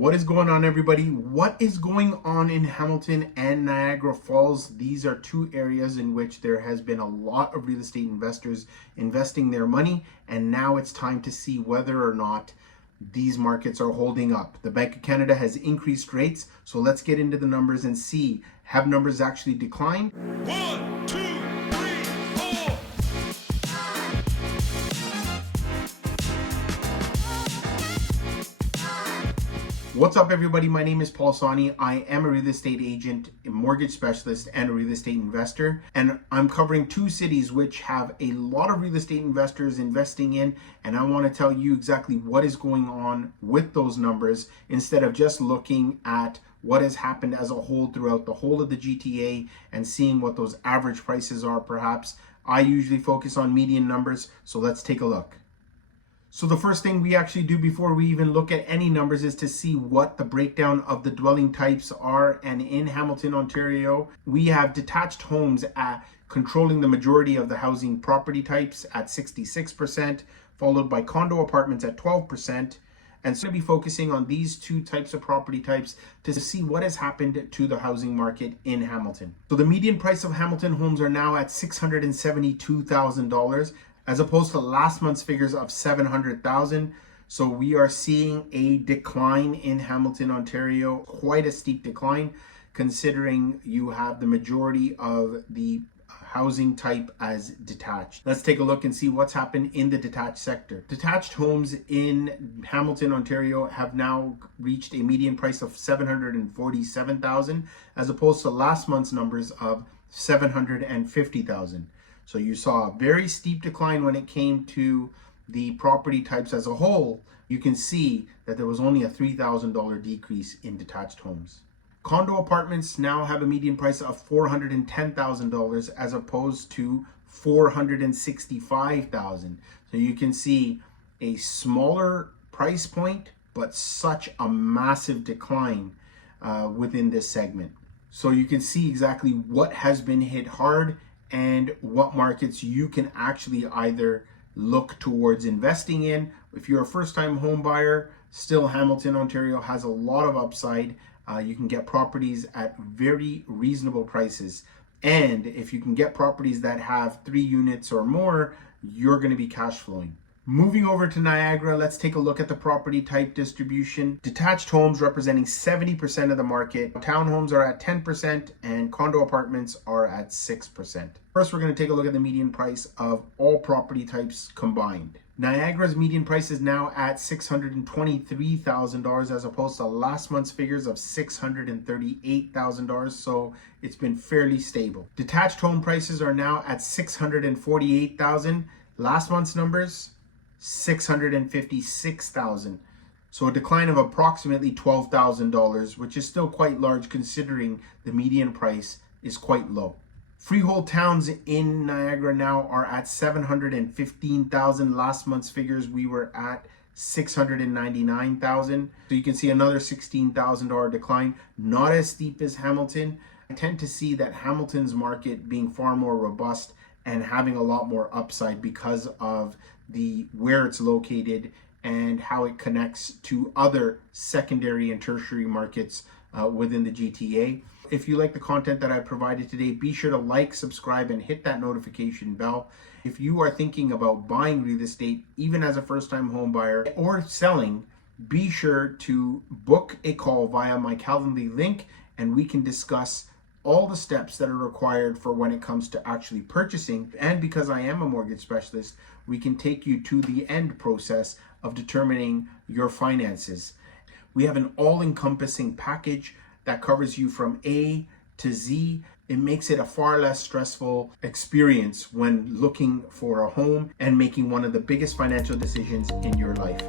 What is going on, everybody? What is going on in Hamilton and Niagara Falls? These are two areas in which there has been a lot of real estate investors investing their money, and now it's time to see whether or not these markets are holding up. The Bank of Canada has increased rates, so let's get into the numbers and see, have numbers actually declined? 1, 2, 3, 4. What's up, everybody? My name is Paul Sawhney. I am a real estate agent, a mortgage specialist, and a real estate investor. And I'm covering two cities which have a lot of real estate investors investing in. And I want to tell you exactly what is going on with those numbers instead of just looking at what has happened as a whole throughout the whole of the GTA and seeing what those average prices are perhaps. I usually focus on median numbers, so let's take a look. So the first thing we actually do before we even look at any numbers is to see what the breakdown of the dwelling types are. And in Hamilton, Ontario, we have detached homes at controlling the majority of the housing property types at 66%, followed by condo apartments at 12%. And so we'll be focusing on these two types of property types to see what has happened to the housing market in Hamilton. So the median price of Hamilton homes are now at $672,000. as opposed to last month's figures of $700,000. So we are seeing a decline in Hamilton, Ontario, quite a steep decline, considering you have the majority of the housing type as detached. Let's take a look and see what's happened in the detached sector. Detached homes in Hamilton, Ontario have now reached a median price of $747,000 as opposed to last month's numbers of $750,000. So you saw a very steep decline when it came to the property types as a whole. You can see that there was only a $3,000 decrease in detached homes. Condo apartments now have a median price of $410,000 as opposed to $465,000. So you can see a smaller price point, but such a massive decline within this segment. So you can see exactly what has been hit hard and what markets you can actually either look towards investing in. If you're a first-time home buyer, still Hamilton, Ontario has a lot of upside. You can get properties at very reasonable prices. And if you can get properties that have 3 units or more, you're going to be cash flowing. Moving over to Niagara, let's take a look at the property type distribution. Detached homes representing 70% of the market. Townhomes are at 10% and condo apartments are at 6%. First, we're going to take a look at the median price of all property types combined. Niagara's median price is now at $623,000 as opposed to last month's figures of $638,000, so it's been fairly stable. Detached home prices are now at $648,000. Last month's numbers, $656,000. So a decline of approximately $12,000, which is still quite large considering the median price is quite low. Freehold towns in Niagara now are at $715,000. Last month's figures, we were at $699,000. So you can see another $16,000 decline, not as steep as Hamilton. I tend to see that Hamilton's market being far more robust and having a lot more upside because of where it's located and how it connects to other secondary and tertiary markets within the GTA. If you like the content that I provided today, be sure to like, subscribe, and hit that notification bell. If you are thinking about buying real estate, even as a first-time home buyer or selling, be sure to book a call via my Calendly link, and we can discuss all the steps that are required for when it comes to actually purchasing. And because I am a mortgage specialist, we can take you to the end process of determining your finances. We have an all-encompassing package that covers you from A to Z. It makes it a far less stressful experience when looking for a home and making one of the biggest financial decisions in your life.